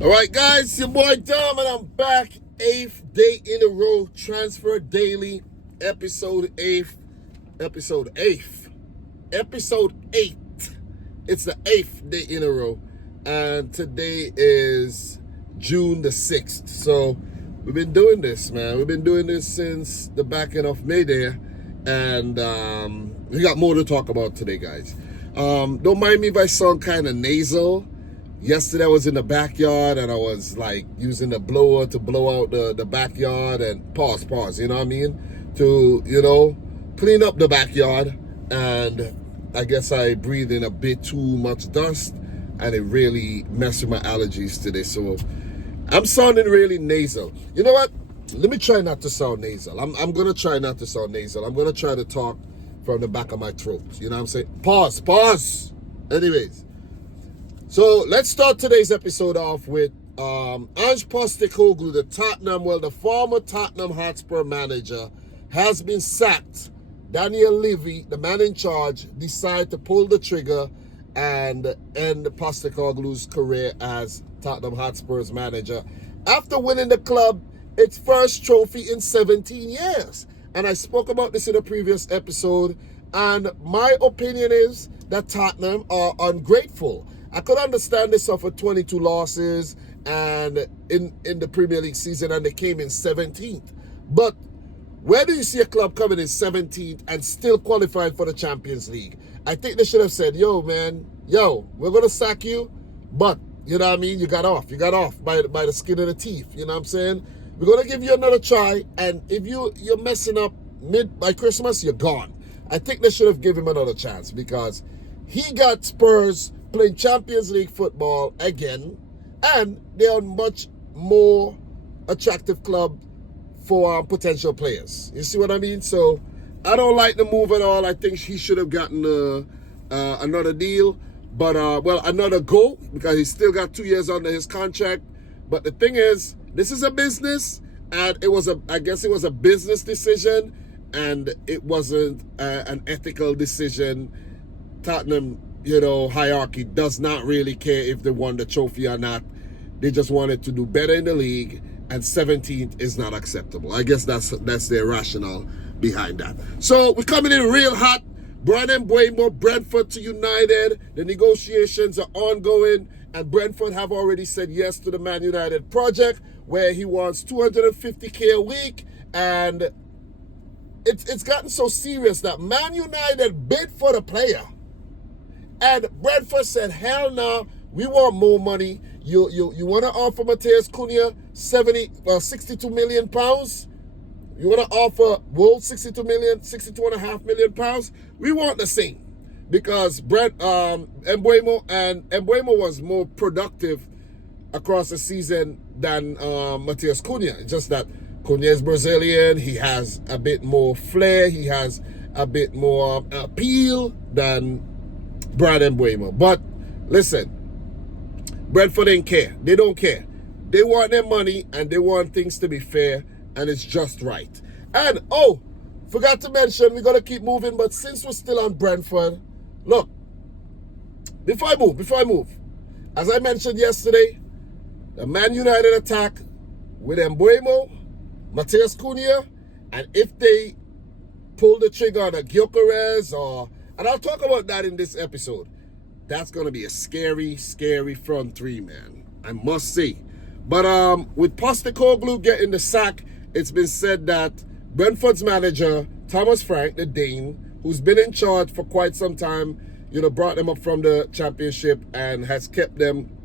All right, guys, it's your boy Dom, and I'm back. 8th day in a row, Transfer Daily, episode 8. Episode 8. Episode 8. It's the 8th day in a row, and today is June the 6th. So we've been doing this, man. We've been doing this since the back end of May there, and we got more to talk about today, guys. Don't mind me if I sound kind of nasal. Yesterday I was in the backyard and I was like using the blower to blow out the backyard and pause, you know what I mean? To, clean up the backyard, and I guess I breathed in a bit too much dust and it really messed with my allergies today. So I'm sounding really nasal. You know what? Let me try not to sound nasal. I'm going to try not to sound nasal. I'm going to try to talk from the back of my throat. You know what I'm saying? Pause. Anyways. So let's start today's episode off with Postecoglu, the former Tottenham Hotspur manager, has been sacked. Daniel Levy, the man in charge, decided to pull the trigger and end Postecoglu's career as Tottenham Hotspur's manager after winning the club its first trophy in 17 years. And I spoke about this in a previous episode, and my opinion is that Tottenham are ungrateful. I could understand they suffered 22 losses and in the Premier League season, and they came in 17th. But where do you see a club coming in 17th and still qualifying for the Champions League? I think they should have said, we're going to sack you, but, you know what I mean, you got off by the skin of the teeth, you know what I'm saying? We're going to give you another try, and if you're messing up by Christmas, you're gone. I think they should have given him another chance, because he got Spurs playing Champions League football again, and they're a much more attractive club for potential players. You see what I mean? So I don't like the move at all. I think he should have gotten another deal, but another go, because he's still got 2 years under his contract. But the thing is, this is a business, and I guess it was a business decision, and it wasn't an ethical decision. Tottenham, hierarchy does not really care if they won the trophy or not. They just wanted to do better in the league, and 17th is not acceptable. I guess that's their rationale behind that. So we're coming in real hot. Bryan Mbeumo, Brentford to United. The negotiations are ongoing, and Brentford have already said yes to the Man United project, where he wants $250K a week, and it's gotten so serious that Man United bid for the player. And Brentford said, hell no, we want more money. You want to offer Matheus Cunha 62 million pounds? You want to offer Wolves 62.5 million pounds? We want the same. Because Mbeumo was more productive across the season than Matheus Cunha. It's just that Cunha is Brazilian. He has a bit more flair. He has a bit more appeal than Bryan Mbeumo. But listen, Brentford didn't care. They don't care. They want their money, and they want things to be fair, and it's just right. And forgot to mention, we got to keep moving, but since we're still on Brentford, look, before I move, as I mentioned yesterday, the Man United attack with Mbeumo, Matheus Cunha, and if they pull the trigger on a Gyokeres and I'll talk about that in this episode, that's going to be a scary, scary front three, man. I must say. But with Postecoglu getting the sack, it's been said that Brentford's manager, Thomas Frank, the Dane, who's been in charge for quite some time, brought them up from the Championship and has kept them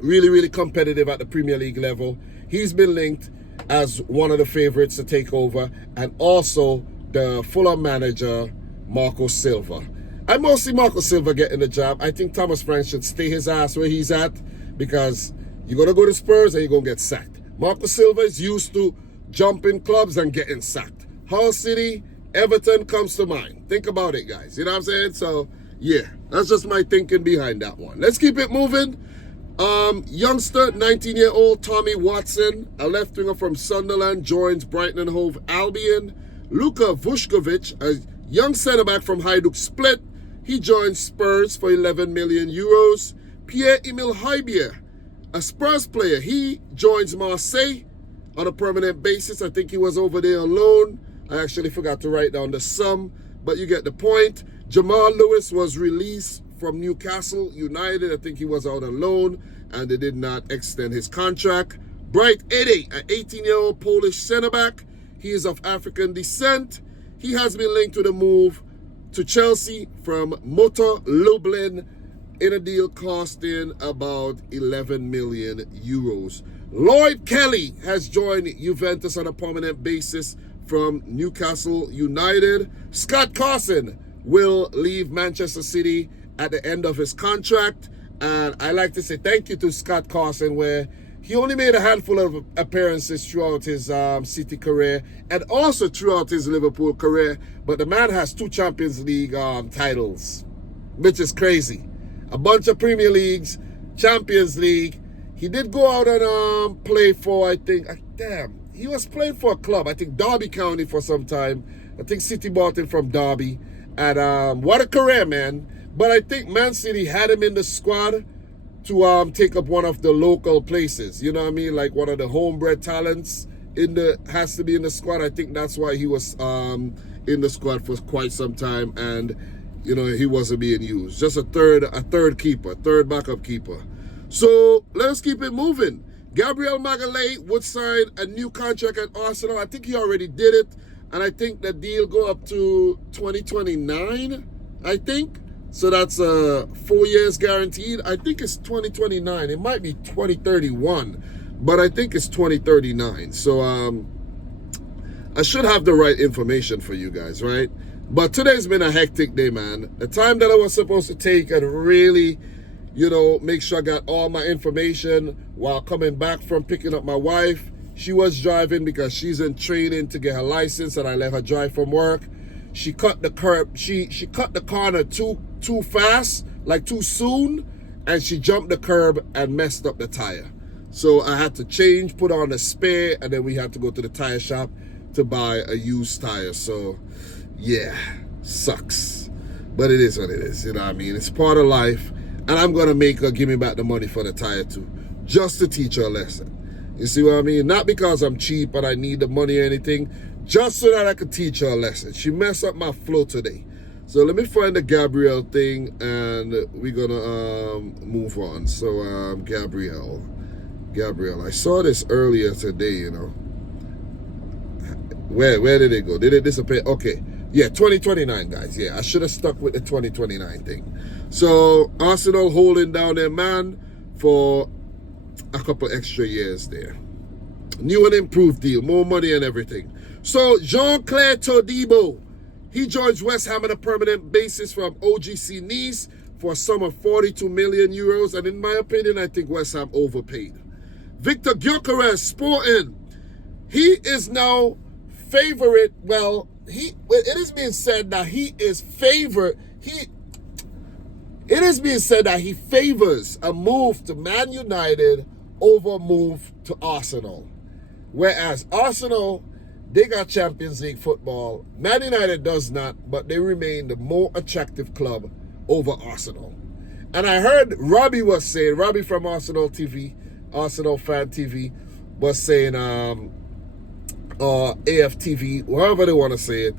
really, really competitive at the Premier League level. He's been linked as one of the favorites to take over, and also the Fulham manager, Marco Silva. I most see Marco Silva getting the job. I think Thomas Frank should stay his ass where he's at, because you're going to go to Spurs and you're going to get sacked. Marco Silva is used to jumping clubs and getting sacked. Hull City, Everton comes to mind. Think about it, guys. You know what I'm saying? So, yeah, that's just my thinking behind that one. Let's keep it moving. Youngster, 19-year-old Tommy Watson, a left winger from Sunderland, joins Brighton and Hove Albion. Luka Vuskovic, a young centre-back from Hajduk Split, he joins Spurs for 11 million euros. Pierre-Emile Højbjerg, A Spurs player, he joins Marseille on a permanent basis. I think he was over there on loan. I actually forgot to write down the sum, but you get the point. Jamal Lewis was released from Newcastle United. I think he was out on loan, and they did not extend his contract. Bright Ede, an 18-year-old Polish centre-back. He is of African descent. He has been linked with a move to Chelsea from Motor Lublin in a deal costing about 11 million euros. Lloyd Kelly has joined Juventus on a permanent basis from Newcastle United. Scott Carson will leave Manchester City at the end of his contract. And I like to say thank you to Scott Carson, where he only made a handful of appearances throughout his City career and also throughout his Liverpool career. But the man has 2 Champions League titles, which is crazy. A bunch of Premier Leagues, Champions League. He did go out and play for, I think, he was playing for a club, I think Derby County for some time. I think City bought him from Derby. And what a career, man. But I think Man City had him in the squad to take up one of the local places. You know what I mean? Like one of the homebred talents has to be in the squad. I think that's why he was in the squad for quite some time. And you know, he wasn't being used. Just a third keeper, third backup keeper. So let's keep it moving. Gabriel Magalhaes would sign a new contract at Arsenal. I think he already did it. And I think the deal go up to 2029, I think. So that's 4 years guaranteed. I think it's 2029. It might be 2031, but I think it's 2039. So I should have the right information for you guys, right? But today's been a hectic day, man. The time that I was supposed to take and really, you know, make sure I got all my information while coming back from picking up my wife. She was driving because she's in training to get her license, and I let her drive from work. She cut the curb. She cut the corner too fast, like too soon, and she jumped the curb and messed up the tire. So I had to change, put on a spare, and then we had to go to the tire shop to buy a used tire. So yeah, sucks. But it is what it is, you know what I mean? It's part of life. And I'm going to make her give me back the money for the tire too, just to teach her a lesson. You see what I mean? Not because I'm cheap and I need the money or anything, just so that I could teach her a lesson. She messed up my flow today. So let me find the Gabriel thing and we're going to move on. So Gabriel, I saw this earlier today, you know. Where did it go? Did it disappear? Okay. Yeah, 2029, guys. Yeah, I should have stuck with the 2029 thing. So Arsenal holding down their man for a couple extra years there. New and improved deal, more money and everything. So Jean-Claire Todibo, he joins West Ham on a permanent basis from OGC Nice for a sum of 42 million euros. And in my opinion, I think West Ham overpaid. Victor Gyokeres, Sporting, he is now favorite. Well, it is being said that he is favored. It is being said that he favors a move to Man United over a move to Arsenal. Whereas Arsenal, they got Champions League football. Man United does not, but they remain the more attractive club over Arsenal. And I heard Robbie from Arsenal TV, Arsenal Fan TV, was saying, or AFTV, however they want to say it,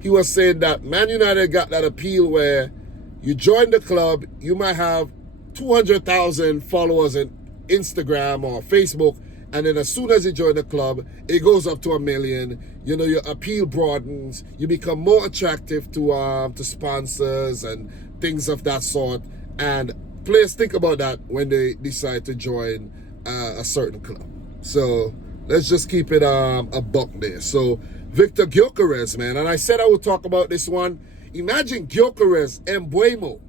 he was saying that Man United got that appeal where you join the club, you might have 200,000 followers on Instagram or Facebook, and then as soon as you join the club, it goes up to 1 million. You know, your appeal broadens, you become more attractive to sponsors and things of that sort. And players think about that when they decide to join a certain club. So let's just keep it a buck there. So Victor Gyokeres, man, and I said I would talk about this one. Imagine Gyokeres, Mbuemo,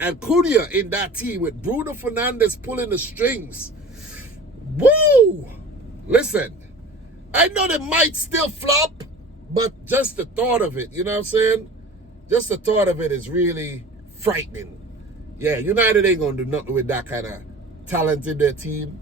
and Cunha in that team with Bruno Fernandes pulling the strings. Woo! Listen, I know they might still flop, but just the thought of it, you know what I'm saying? Just the thought of it is really frightening. Yeah, United ain't going to do nothing with that kind of talent in their team,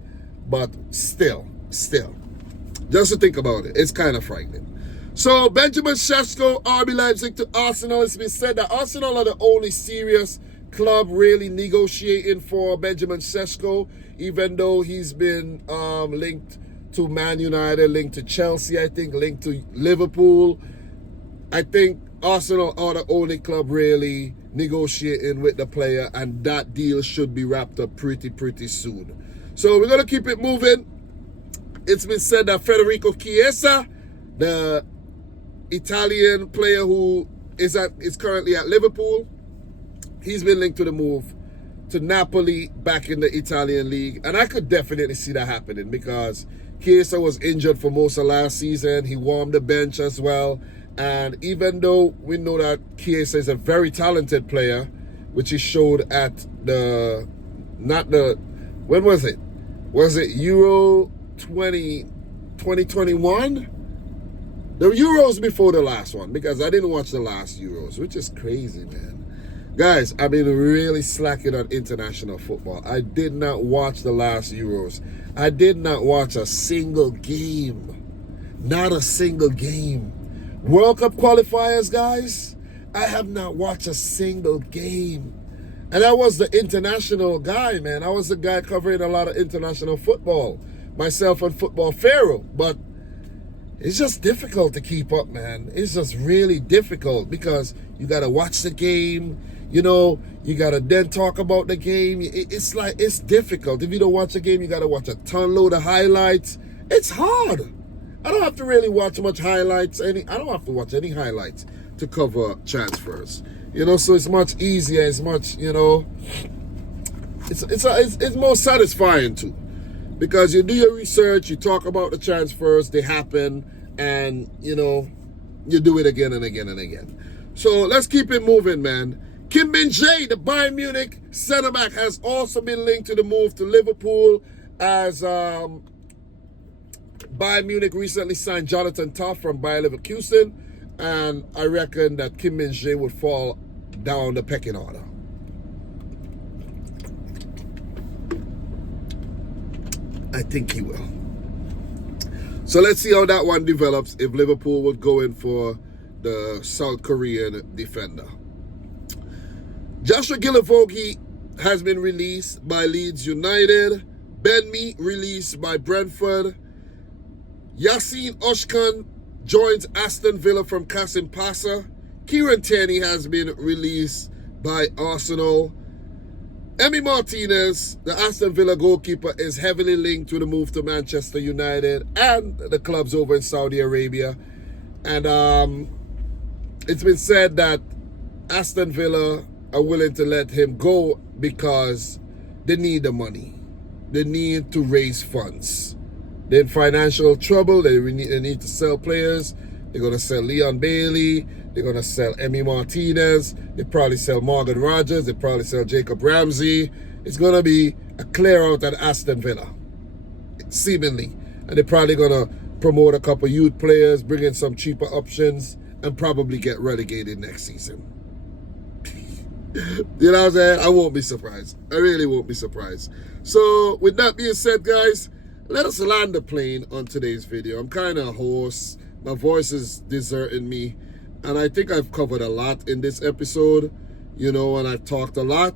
but still, just to think about it, it's kind of frightening. So Benjamin Šeško, RB Leipzig to Arsenal. It's been said that Arsenal are the only serious club really negotiating for Benjamin Sesko, even though he's been linked to Man United, linked to Chelsea, I think, linked to Liverpool. I think Arsenal are the only club really negotiating with the player, and that deal should be wrapped up pretty soon. So we're going to keep it moving. It's been said that Federico Chiesa, the Italian player who is currently at Liverpool, he's been linked to the move to Napoli back in the Italian league. And I could definitely see that happening because Chiesa was injured for most of last season. He warmed the bench as well. And even though we know that Chiesa is a very talented player, which he showed at when was it? Was it Euro 2021? The Euros before the last one, because I didn't watch the last Euros, which is crazy, man. Guys, I've been really slacking on international football. I did not watch the last Euros. I did not watch a single game. Not a single game. World Cup qualifiers, guys, I have not watched a single game. And I was the international guy, man. I was the guy covering a lot of international football. Myself and Football Pharaoh. But it's just difficult to keep up, man. It's just really difficult because you got to watch the game. You know, you got to then talk about the game. It's difficult. If you don't watch the game, you got to watch a ton load of highlights. It's hard. I don't have to really watch much highlights. I don't have to watch any highlights to cover transfers. You know, so it's much easier. It's much, you know, it's more satisfying too. Because you do your research, you talk about the transfers, they happen, and, you know, you do it again and again and again. So let's keep it moving, man. Kim Min-jae, the Bayern Munich centre-back, has also been linked to the move to Liverpool as Bayern Munich recently signed Jonathan Tah from Bayer Leverkusen, and I reckon that Kim Min-jae would fall down the pecking order. I think he will. So let's see how that one develops if Liverpool would go in for the South Korean defender. Joshua Gilavogi has been released by Leeds United. Ben Mee released by Brentford. Yassine Oshkan joins Aston Villa from Kasim Pasa. Kieran Tierney has been released by Arsenal. Emi Martinez, the Aston Villa goalkeeper, is heavily linked to the move to Manchester United and the clubs over in Saudi Arabia. And it's been said that Aston Villa are willing to let him go because they need the money. They need to raise funds. They're in financial trouble. They need to sell players. They're going to sell Leon Bailey. They're going to sell Emi Martinez. They probably sell Morgan Rogers. They probably sell Jacob Ramsey. It's going to be a clear out at Aston Villa, seemingly. And they're probably going to promote a couple youth players, bring in some cheaper options, and probably get relegated next season. You know what I'm saying? I won't be surprised. I really won't be surprised. So, with that being said, guys, let us land the plane on today's video. I'm kind of hoarse. My voice is deserting me. And I think I've covered a lot in this episode, you know, and I've talked a lot.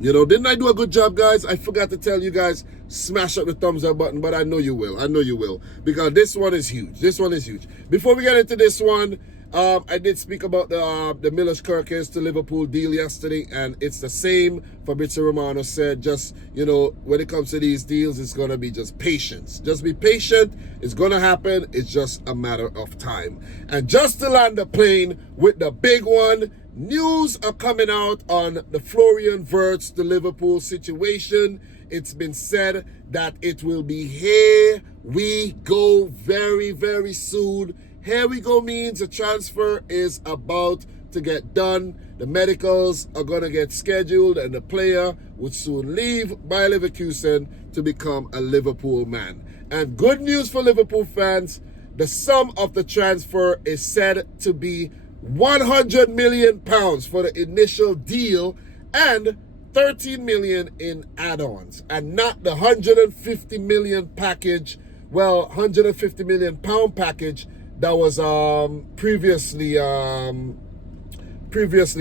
You know, didn't I do a good job, guys? I forgot to tell you guys, smash up the thumbs up button, but I know you will. I know you will. Because this one is huge. This one is huge. Before we get into this one, I did speak about the Gyokeres to Liverpool deal yesterday, and it's the same. Fabrizio Romano said, just, you know, when it comes to these deals, it's going to be just patience. Just be patient. It's going to happen. It's just a matter of time. And just to land the plane with the big one, news are coming out on the Florian Wirtz, the Liverpool situation. It's been said that it will be here we go very, very soon. Here we go means the transfer is about to get done. The medicals are going to get scheduled and the player would soon leave Bayer Leverkusen to become a Liverpool man. And good news for Liverpool fans, the sum of the transfer is said to be £100 million for the initial deal and 13 million in add-ons, and not the 150 million package, well, 150 million pound package that was previously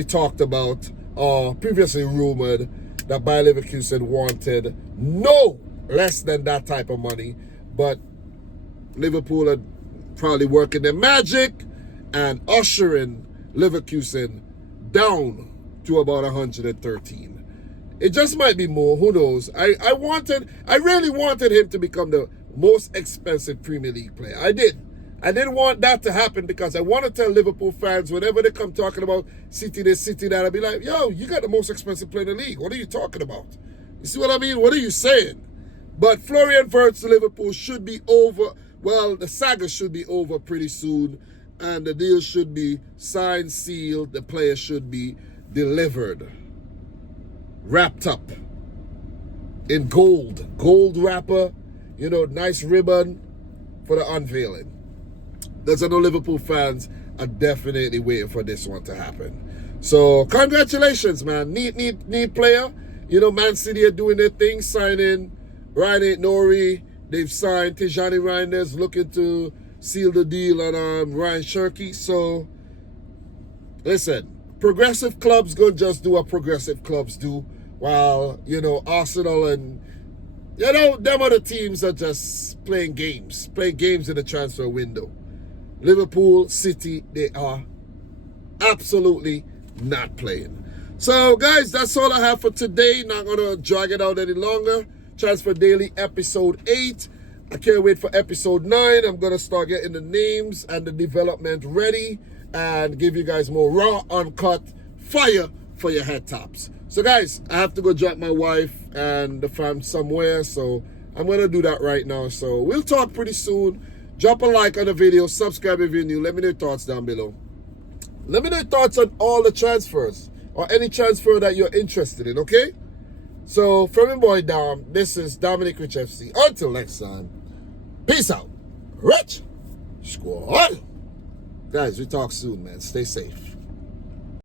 talked about previously rumored that Bayer Leverkusen wanted no less than that type of money, but Liverpool are probably working their magic and ushering Leverkusen down to about 113. It just might be more, who knows. I really wanted him to become the most expensive Premier League player. I didn't want that to happen because I want to tell Liverpool fans, whenever they come talking about City this, City that, I'll be like, yo, you got the most expensive player in the league. What are you talking about? You see what I mean? What are you saying? But Florian Wirtz to Liverpool should be over. Well, the saga should be over pretty soon, and the deal should be signed, sealed. The player should be delivered, wrapped up in gold wrapper, nice ribbon for the unveiling. Because I know Liverpool fans are definitely waiting for this one to happen. So congratulations, man. Neat player. Man City are doing their thing, signing Ryan Nori. They've signed Tijani Reinders, looking to seal the deal on Ryan Cherky. So listen, progressive clubs gonna just do what progressive clubs do, while Arsenal and them other teams are just playing games in the transfer window. Liverpool, City, they are absolutely not playing. So, guys, that's all I have for today. Not going to drag it out any longer. Transfer Daily, episode 8. I can't wait for episode 9. I'm going to start getting the names and the development ready and give you guys more raw, uncut fire for your head tops. So, guys, I have to go drop my wife and the fam somewhere. So, I'm going to do that right now. So, we'll talk pretty soon. Drop a like on the video, subscribe if you're new. Let me know your thoughts down below. Let me know your thoughts on all the transfers or any transfer that you're interested in, okay? So, from your boy Dom, this is Dominic Rich FC. Until next time, peace out. Rich Squad. Guys, we talk soon, man. Stay safe.